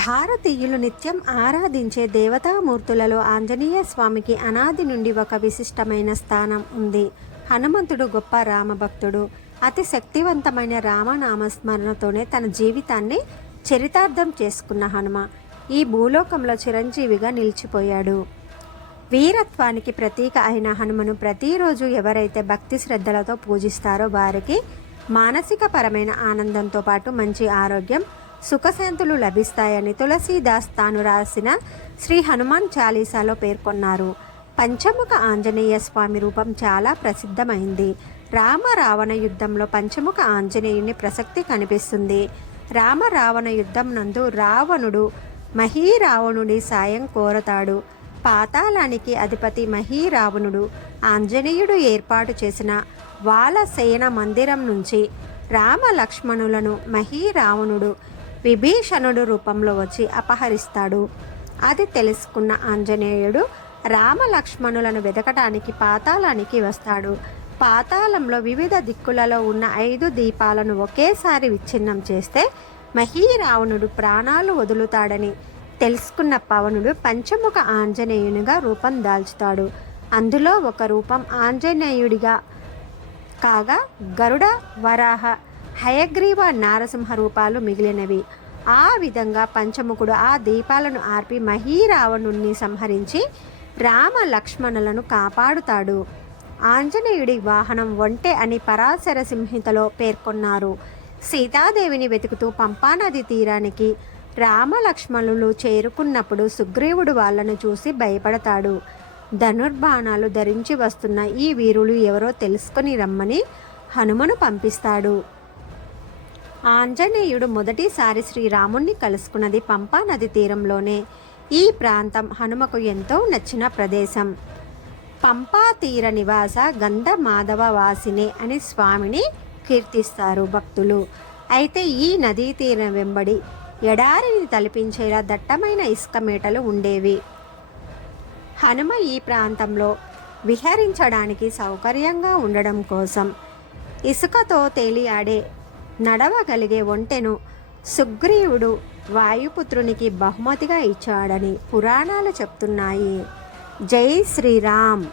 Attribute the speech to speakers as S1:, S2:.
S1: భారతీయులు నిత్యం ఆరాధించే దేవతామూర్తులలో ఆంజనేయ స్వామికి అనాది నుండి ఒక విశిష్టమైన స్థానం ఉంది. హనుమంతుడు గొప్ప రామభక్తుడు. అతి శక్తివంతమైన రామనామస్మరణతోనే తన జీవితాన్ని చరితార్థం చేసుకున్న హనుమ. ఈ భూలోకంలో చిరంజీవిగా నిలిచిపోయాడు. వీరత్వానికి ప్రతీక అయిన హనుమను ప్రతిరోజు ఎవరైతే భక్తి శ్రద్ధలతో పూజిస్తారో వారికి మానసిక పరమైన ఆనందంతో పాటు మంచి ఆరోగ్యం సుఖశాంతులు లభిస్తాయని తులసీదాస్ తాను రాసిన శ్రీ హనుమాన్ చాలీసాలో పేర్కొన్నారు. పంచముఖ ఆంజనేయ స్వామి రూపం చాలా ప్రసిద్ధమైంది. రామ రావణ యుద్ధంలో పంచముఖ ఆంజనేయుని ప్రసక్తి కనిపిస్తుంది. రామ రావణ యుద్ధం నందు రావణుడు మహీరావణుడి సాయం కోరతాడు. పాతాళానికి అధిపతి మహీరావణుడు ఆంజనేయుడు ఏర్పాటు చేసిన వాలసేన మందిరం నుంచి రామ లక్ష్మణులను మహీరావణుడు విభీషణుడు రూపంలో వచ్చి అపహరిస్తాడు. అది తెలుసుకున్న ఆంజనేయుడు రామలక్ష్మణులను వెతకటానికి పాతాళానికి వస్తాడు. పాతాళంలో వివిధ దిక్కులలో ఉన్న ఐదు దీపాలను ఒకేసారి విచ్ఛిన్నం చేస్తే మహీరావణుడు ప్రాణాలు వదులుతాడని తెలుసుకున్న పవనుడు పంచముఖ ఆంజనేయునిగా రూపం దాల్చుతాడు. అందులో ఒక రూపం ఆంజనేయుడిగా కాగా గరుడ వరాహ హయగ్రీవ నారసింహ రూపాలు మిగిలినవి. ఆ విధంగా పంచముఖుడు ఆ దీపాలను ఆర్పి మహీరావణుణ్ణి సంహరించి రామ లక్ష్మణులను కాపాడుతాడు. ఆంజనేయుడి వాహనం ఒంటె అని పరాశర సంహితలో పేర్కొన్నారు. సీతాదేవిని వెతుకుతూ పంపానది తీరానికి రామలక్ష్మణులు చేరుకున్నప్పుడు సుగ్రీవుడు వాళ్ళను చూసి భయపడతాడు. ధనుర్బాణాలు ధరించి వస్తున్న ఈ వీరులు ఎవరో తెలుసుకొని రమ్మని హనుమను పంపిస్తాడు. ఆంజనేయుడు మొదటిసారి శ్రీరాముణ్ణి కలుసుకున్నది పంపా నది తీరంలోనే. ఈ ప్రాంతం హనుమకు ఎంతో నచ్చిన ప్రదేశం. పంపా తీర నివాస గంధ మాధవ వాసినే అని స్వామిని కీర్తిస్తారు భక్తులు. అయితే ఈ నదీ తీరం వెంబడి ఎడారిని తలపించేలా దట్టమైన ఇసుక మేటలు ఉండేవి. హనుమ ఈ ప్రాంతంలో విహరించడానికి సౌకర్యంగా ఉండడం కోసం ఇసుకతో తేలియాడే నడవగలిగే ఒంటెను సుగ్రీవుడు వాయుపుత్రునికి బహుమతిగా ఇచ్చాడని పురాణాలు చెప్తున్నాయి. జై శ్రీరామ్.